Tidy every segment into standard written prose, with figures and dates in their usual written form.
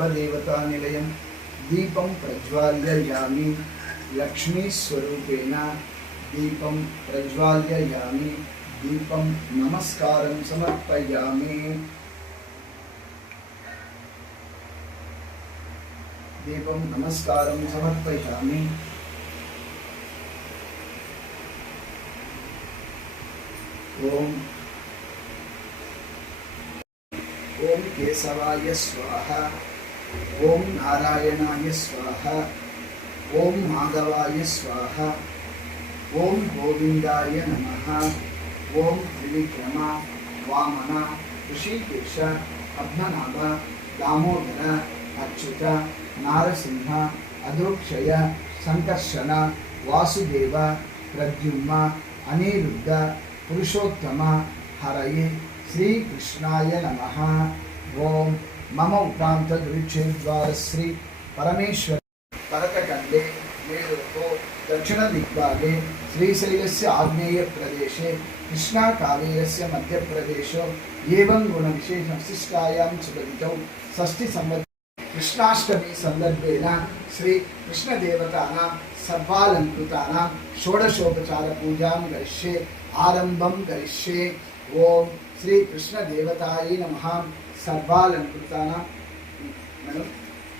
सर्वदेवतानिलयं दीपं प्रज्वाल्ययामि लक्ष्मीस्वरूपेण दीपं प्रज्वाल्ययामि दीपं नमस्कारं समर्पयामि दीपं नमस्कारं समर्पयामि ओम केशवाय स्वाहा ओम नारायणाय स्वाहा ओम माधवाय स्वाहा ओम गोविंदाय नमः ओम त्रिविक्रम वामन ऋषिकेश पद्मनाभ दामोदर अच्युत नारसिंह अधोक्षय संकर्षण वासुदेव प्रद्युम्न अनिरुद्ध पुरुषोत्तम हरये श्री कृष्णाय नमः। ओम मम उपांत दुरिक्षेद्वार श्री परमेश्वर भरतखंडे मेरुको दक्षिण दिग्भागे श्रीशैलस्य आग्नेय प्रदेशे कृष्णा कावेरस्य मध्य प्रदेशो एवं गुण विशेष विशिष्टायां सुबलितौ षष्ठी संवत्सर कृष्णाष्टमी संदर्भेन श्री कृष्ण देवतानां सर्वालंकृतानां षोडशोपचार पूजां करिष्ये आरंभं करिष्ये। ओम श्री कृष्ण देवताय नमः। सर्वालंकृतानां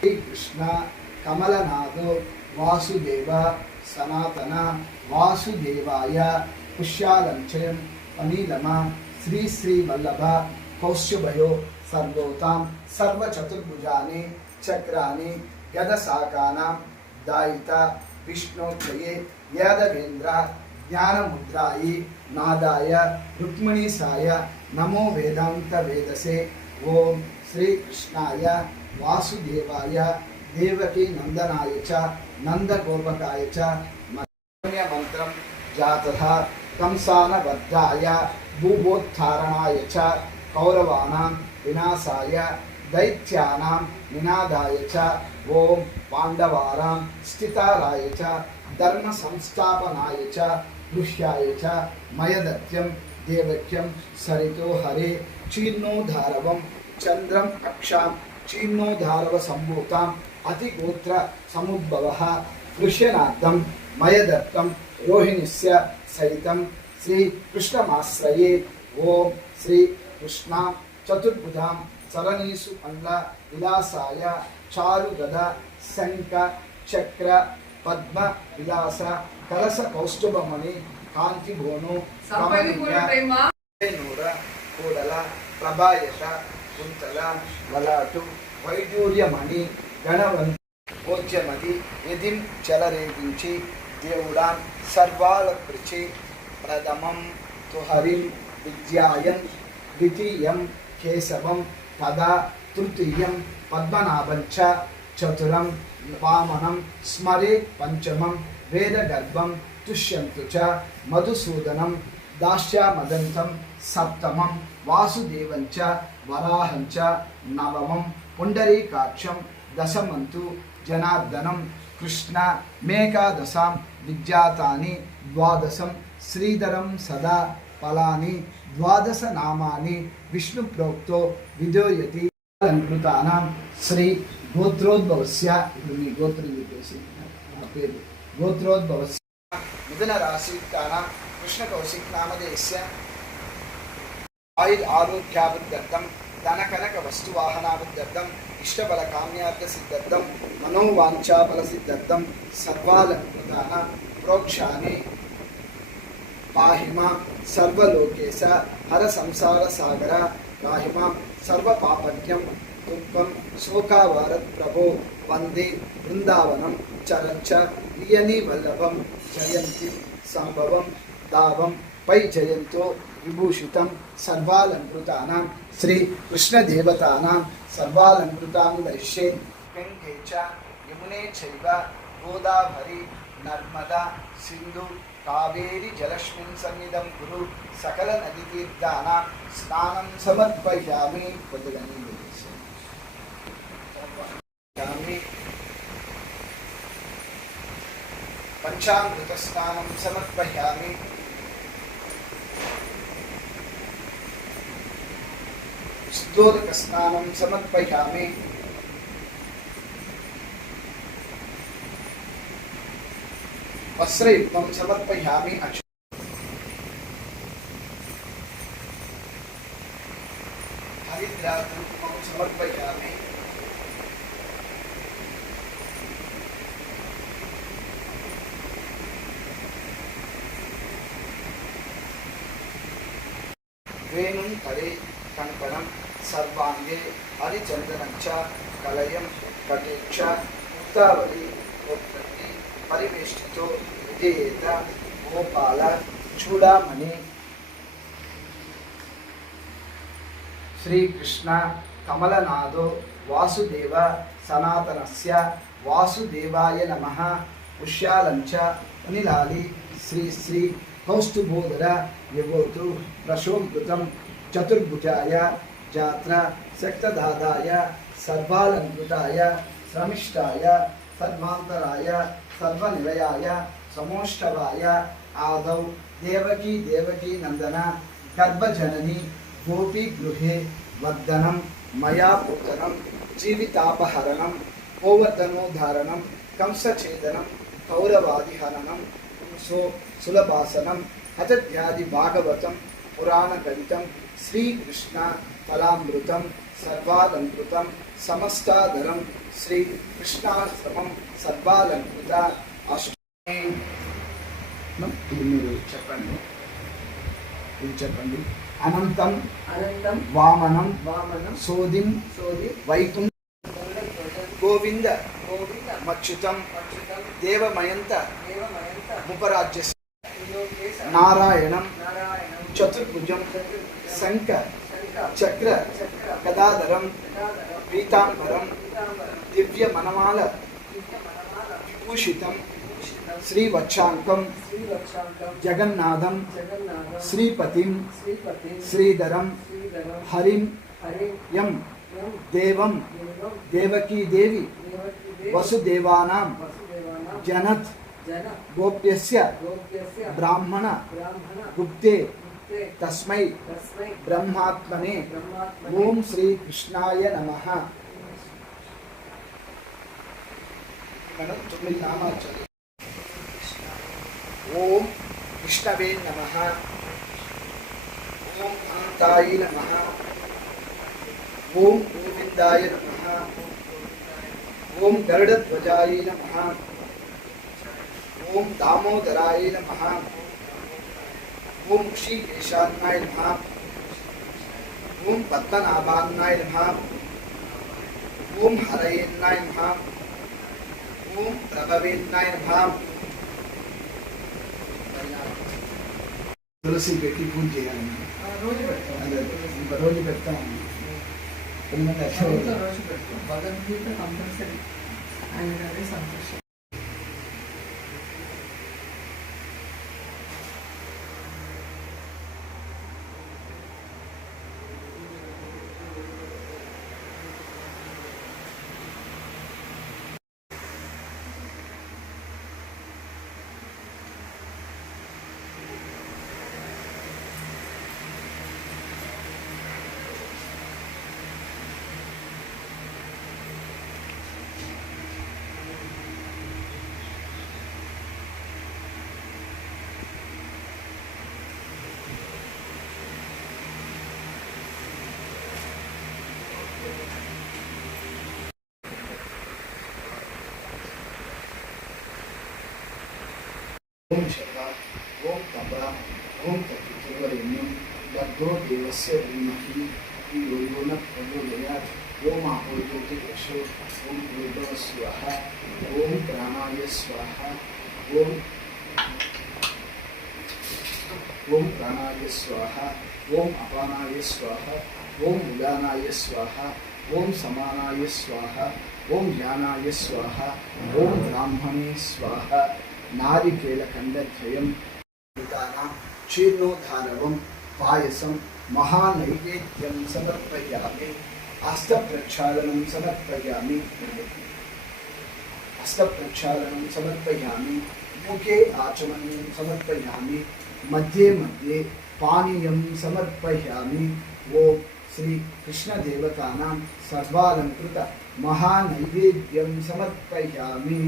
श्री कृष्ण कमलनाथो वासुदेव सनातन वासुदेवाय पुष्यालंचयं अनिलम श्री श्री वल्लभ कौशभयो सर्वोतां सर्वचतुर्भुजानि चक्राणि गदशाकानां दायिता विष्णोक्षये यादवेन्द्र ज्ञानमुद्रायि नादाय रुक्मिणीसाय नमो वेदांत वेदसे। ओम श्री कृष्णाय वासुदेवाय देवकी नंदनाय च नंदगोपकाय च मंत्रं जातः कंसानवद्धाय भूभोत्थारणाय च कौरवाणां विनाशाय दैत्यानां निनादाय च ओम पांडवानां स्थिताराय च धर्म संस्थापनाय च गृह्याय च मयदत्यं देवक्यं सरितो हरे चीर्णोधारवं चंद्रम अक्षां चीर्णोधारव संभूतां अतिगोत्र समुद्भवः कृष्यनाथं मयदत्तं रोहिणीस्य सहितं श्री कृष्णमाश्रये। ओम श्री कृष्ण चतुर्भुजां चरणीषु अण्ड विलासाय चारुगद शंख चक्र पद्म विलास कलश कौस्तुभमणि कांति भोनु नूर कूडल प्रभायश कुंतल ललाटु वैडूर्यमणि गणवंत भोज्यमदि यदिं चलरेगिंचि देवुडां सर्वालकृचि प्रथमं तुहरिं विद्यायन् द्वितीयं केशवं तदा तृतीयं पद्मनाभं च चतुरं वामनं स्मरे पंचमं वेदगर्भं तुष्यन्तु च मधुसूदनं दास्यामदन्तं सप्तमं वासुदेवं च वराहं च नवमं पुण्डरीकाक्षं दशमन्तु जनार्दनं कृष्ण मेकादशां विद्यातानि द्वादशं श्रीधरं सदा फलानि द्वादश नामानि विष्णु प्रोक्तो विदोयति। अलंकृतानां श्री गोत्रोद्भवस्य गोत्रोद्भवस्य मिथुन राशियुक्तानां कृष्ण कौशिक नामधेयस्य आयुर् आरोग्याभिवृद्ध्यर्थं धनकनक वस्तुवाहनाभिवृद्ध्यर्थं इष्टफल काम्यार्थ सिद्ध्यर्थं मनोवाञ्छाफल सिद्ध्यर्थं सर्वालंकृतानां प्रोक्षानि पाहिमा सर्वलोकेश हर संसार सागर पाहिमा सर्व पापज्ञं दुःखं शोकावारत प्रभो वंदे वृंदावनं चरंच प्रियनी वल्लभं जयंती संभवं दावं पै जयंतो विभूषितं सर्वालंकृतानां श्री कृष्ण देवतानां सर्वालंकृतां दर्शे गंगे च यमुने चैव गोदावरी नर्मदा सिंधु कावेरी जलस्मिन् सन्निधं कुरु सकल नदी तीर्थानां स्नानं समर्पयामि। पंचामृत स्नानं समर्पयामि। शुद्धोदक स्नानं समर्पयामि। वस्त्रयुक्तं समर्पयामि हरिद्राकुङ्कुमं समर्पयामि वेणुं करे कङ्कणं सर्वाङ्गे हरिचन्दनं च कलयं कटेक्ष मुक्तावली उत्पत्ति परिवेष्टितो विधेयेत गोपाल चूडामणि श्रीकृष्ण कमलनादो वासुदेव सनातनस्य वासुदेवाय नमः पुष्यालञ्च अनिलाली श्री श्री कौस्तुभोदर यवोतु प्रशोभृतं चतुर्भुजाय जात्र शक्तदादाय सर्वालङ्कृताय श्रमिष्ठाय सर्वान्तराय सर्वनिलयाय समोष्टवाय आदौ देवकी देवकी नन्दन गर्भजननी गोपी गृहे वर्धनं मया पुत्रनं जीवितापहरणं गोवर्धनोद्धारणं कंसछेदनं कौरवादिहरणं सुलभासनं हतध्यादि भागवतं पुराणकवितं श्रीकृष्ण फलामृतं सर्वालङ्कृतं समस्ताधरं श्रीकृष्णाश्रमं सर्वालङ्कृत अष्टमी చెప్పండి అనంతం అనంతం వామనం వామనం సోదిం సోది వైకుంఠ గోవింద గోవింద మచ్యుతం మచ్యుతం దేవమయంత దేవమయంత ఉపరాజ్య నారాయణం నారాయణం చతుర్భుజం శంఖ చక్ర గదాధరం పీతాంబరం దివ్య మనమాల విభూషితం శ్రీవక్షాంకం జగన్నాథం శ్రీపతిం శ్రీధరం హరిం యం దేవం దేవకీదేవి వసుదేవానాం జనత్ గోప్యస్య బ్రాహ్మణ గుప్తే తస్మై బ్రహ్మాత్మనే ఓం శ్రీకృష్ణాయ నమః. మనం 9 నామాలు చదువు. ఓం విష్ణవే నమః, ఓం అనంతాయ నమః, ఓం గోవిందాయ నమః, ఓం గరుడధ్వజాయ నమః, ఓం దామోదరాయ నమః, ఓం ఋషికేశాయ నమః, ఓం పద్మనాభాయ నమః, ఓం హరయే నమః, ఓం ప్రభవే నమః. తులసి పెట్టి పూజ చేయాలి. రోజు పెడతాం. రోజు పెడతాం. భగవద్గీత కంపల్సరీ ఆయన అదే సంతోషం. ఓం శర్వ, ఓం తప, ఓం తత్వరేణ్యం దగ్ధో దేవస్య ధీమహి ధియో యో న ప్రచోదయాత్. ఓం ఆపో జ్యోతిర్యశో, ఓం భూర్భువః స్వః, ఓం ప్రాణాయ స్వాహ, ఓం ప్రాణాయ స్వాహ, ఓం అపానాయ స్వాహ, ఓం ఉదానాయ స్వాహ, ఓం సమానాయ స్వాహ, ఓం జ్ఞానాయ స్వాహ, ఓం బ్రాహ్మణే స్వాహ. నారికేళఖండద్వయం క్షీర్ణోద్ధారవం పాయసం మహానైవేద్యం సమర్పయామి. హస్తప్రక్షాళనం సమర్పయామి. ముఖే ఆచమనీయం సమర్పయామి. మధ్యే మధ్యే పానీయం సమర్పయామి. ఓం శ్రీ కృష్ణదేవతానాం సర్వాలంకృత మహానైవేద్యం సమర్పయామి.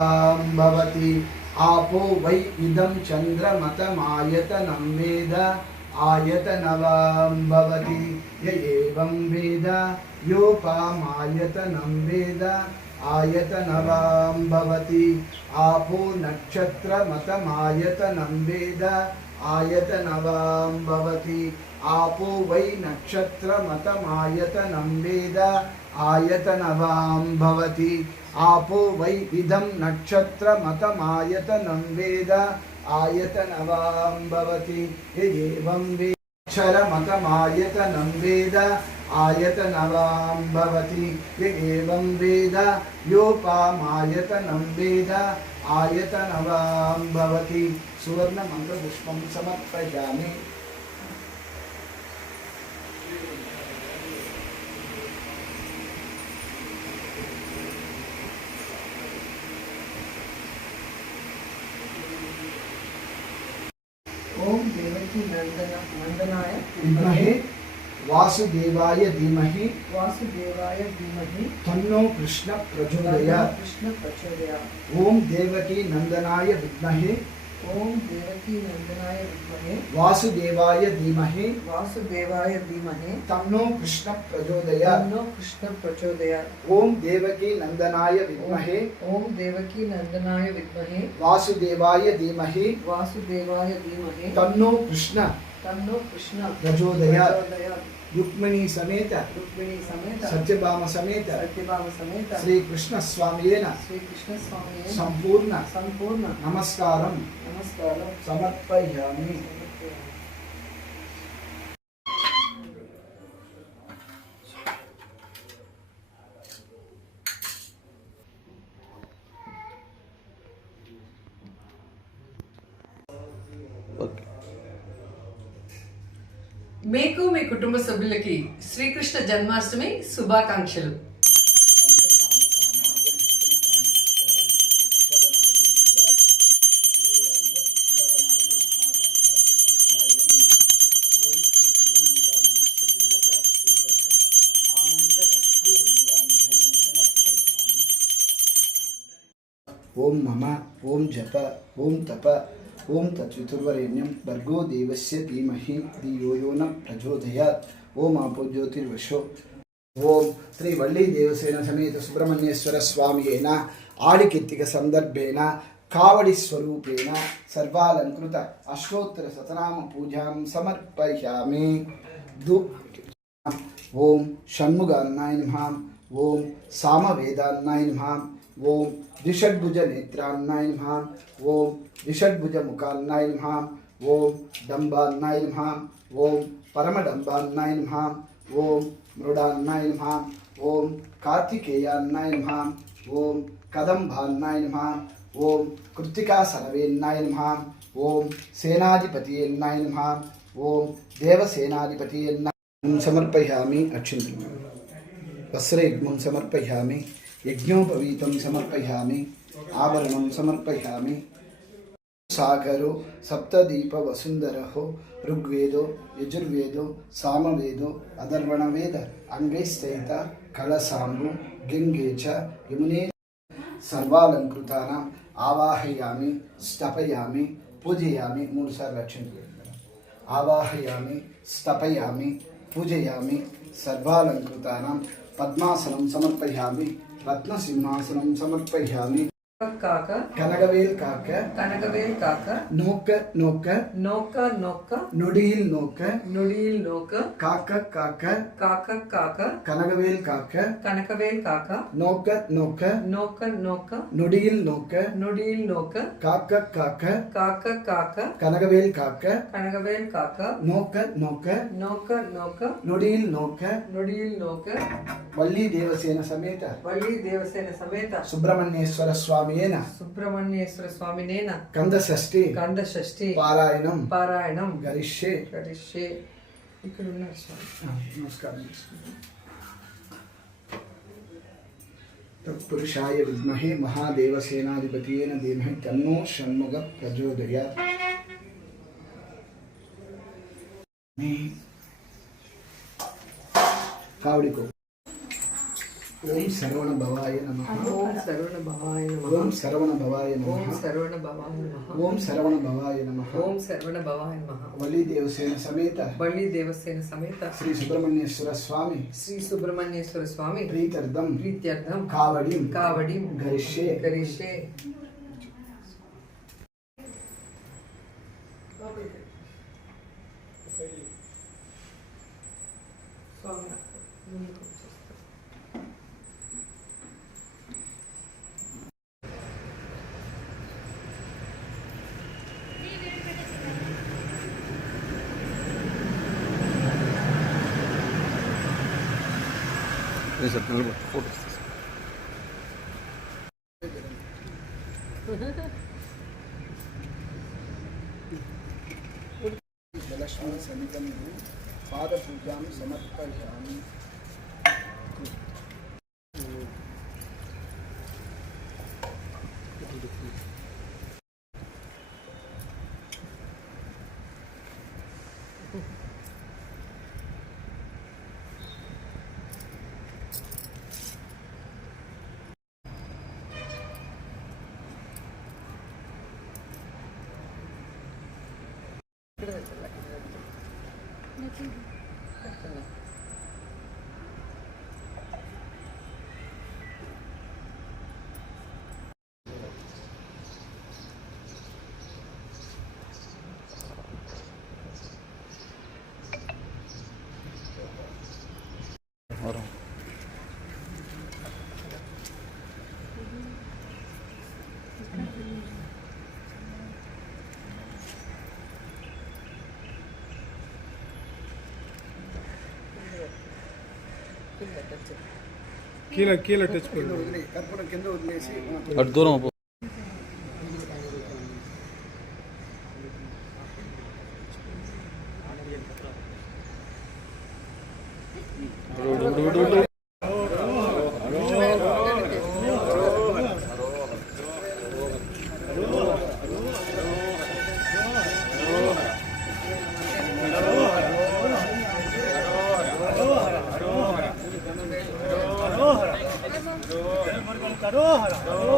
भवति आपो वै इदं चन्द्रमतमायतनं वेद आयतनवां भवति य एवं वेद योपामायतनं वेद आयतनवां भवति आपो नक्षत्रमतमायतनं वेद आयतनवां भवति आपो वै नक्षत्रमतमायतनं वेद आयतनवां भवति आपो वै इदं नक्षत्रमतमायतनं वेद आयतनवां भवति एवं वेक्षरमतमायतनं वेद आयतनवां भवति एवं वेद योपामायतनं वेद आयतनवां भवति सुवर्णमङ्गलपुष्पं समर्पयामि। ओम देवकी नंदनाय विद्महे वासुदेवाय धीमहि तन्नो कृष्ण प्रचोदयात्। ओम देवकी नंदनाय विद्महे वासुदेवाय धीमहि तन्नो कृष्ण प्रचोदयात्। ओम देवकी नंदनाय विद्महे वासुदेवाय धीमहि तन्नो कृष्ण प्रचोदयात्। रुक्मिणी समेत सत्यभामा समेत श्री कृष्ण स्वामियेन संपूर्ण नमस्कारं समर्पयामि। మీకు మీ కుటుంబ సభ్యులకి శ్రీకృష్ణ జన్మాష్టమి శుభాకాంక్షలు. ओम मम ओम जप ओम तप ओम तत्वितुर्वरेण्यं भर्गो देवस्य धीमहि धियो यो न प्रचोदयात्। ओम आपो ज्योतिर्वशो। ओम श्री वल्ली देवसेन समेत सुब्रह्मण्येश्वर स्वामियेन आडिकित्तिक संदर्भेन कावडि स्वरूपेण सर्वालंकृत अष्टोत्तर शतनाम पूजां समर्पयामि। ओम षण्मुगान्नाय नमः। ओम सामवेदान्नाय नमः। ओम द्विषड्भुज नेत्रान्नाय नमः। ओम द्विषड्भुज मुखान्नाय नमः। ओम डम्बान्नाय नमः। ओम परमडम्बान्नाय नमः। ओम मृडान्नाय नमः। ओम कार्तिकेयान्नाय नमः। ओम कदम्बान्नाय नमः। ओम कृत्तिकासनवेन्नाय नमः। ओम सेनाधिपतियेन्नाय नमः। ओम देवसेनाधिपतियेन्नाय समर्पयामि। अक्षिंतलं वस्त्रयुग्मं समर्पयामि। यज्ञोपवीतं समर्पयामि। आभरणं समर्पयामि। सागरो सप्तदीप वसुंधरो ऋग्वेदो यजुर्वेदो सामवेदो अधर्वणवेद अंगैस्थित कलसाम्बु गंगे च यमुने सर्वालंकृतानां आवाहयामि स्तपयामि पूजयामि। मूడు సార్లు రక్షించు। आवाहयामि स्तपयामि पूजयामि सर्वालंकृतानां पद्मासनं समर्पयामि। रत्नसिंहासनं समर्पयामि। काका कनगवेल काका नोक नोक नुडियिल नोक काका कनगवेल काका नोक नोक नुडियिल नोक काका कनगवेल काका नोक नोक नुडियिल नोक वल्ली देवसेन समेत सुब्रह्मण्येश्वर स्वामिनेन कंदषष्ठी पारायणं गरिष्ये। ఇక్కడ ఉన్నారు స్వామి। नमस्कारं। तत्पुरुषाय विद्महे महादेवसेनाधिपतये धीमहि तन्नो षण्मुखः प्रचोदयात्। कावड़ी को ओम सरवण भवाय नमः। ओम सरवण भवाय नमः। ఓం శరవణ భవాయ ఓం నమః. శరవణ భవాయ నమః. ఓం శరవణ భవాయ నమః. ఓం శరవణ భవాయ నమః. వలి దేవసేన సమేత బళ్ళి దేవసేన సమేత శ్రీ సుబ్రహ్మణ్యేశ్వర స్వామి శ్రీ సుబ్రహ్మణ్యేశ్వర స్వామి ప్రీత్యర్థం ప్రీత్యర్థం కావడిం కావడిం గరిష్యే. గరిష్యే. స్వామి లక్ష్మీ సమితం పాదపూజాం సమర్పయామి. కీల టచ్ వదిలే కర్పూరం కింద వదిలేసి అటు దూరం పో. హరోహర